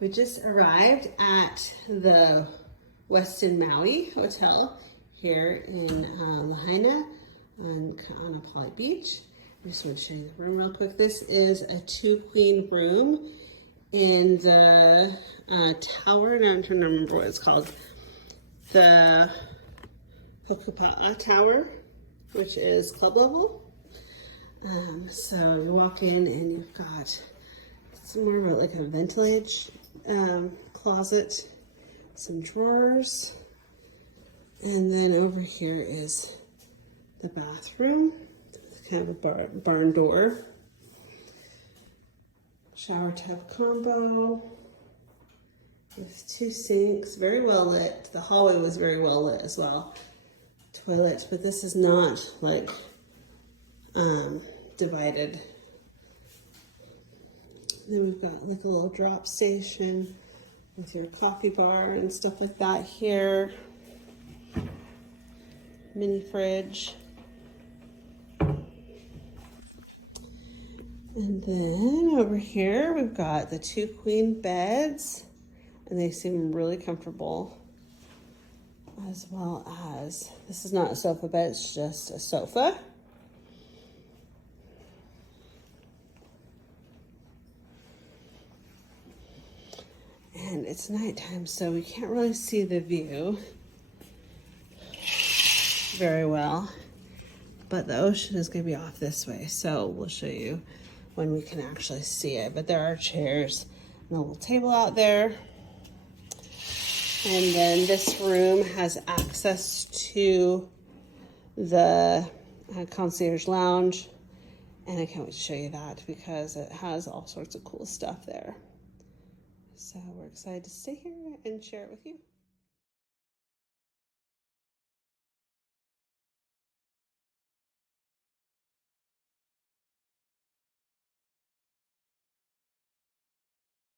We just arrived at the Westin Maui Hotel here in Lahaina on Hokupaa Beach. I just want to show you the room real quick. This is a 2-queen room in the tower, and I'm trying to remember what it's called. The Hokupaa Tower, which is club level. So you walk in and you've got, it's more of like a ventilage closet, some drawers, and then over here is the bathroom with kind of a barn door, shower tub combo with 2 sinks, very well lit. The hallway was very well lit as well. Toilet, but this is not like divided. Then we've got like a little drop station with your coffee bar and stuff like that here. Mini fridge. And then over here we've got the 2 queen beds, and they seem really comfortable, as well as, this is not a sofa bed, it's just a sofa. And it's nighttime, so we can't really see the view very well, but the ocean is going to be off this way, so we'll show you when we can actually see it. But there are chairs and a little table out there. And then this room has access to the concierge lounge, and I can't wait to show you that because it has all sorts of cool stuff there. So we're excited to stay here and share it with you.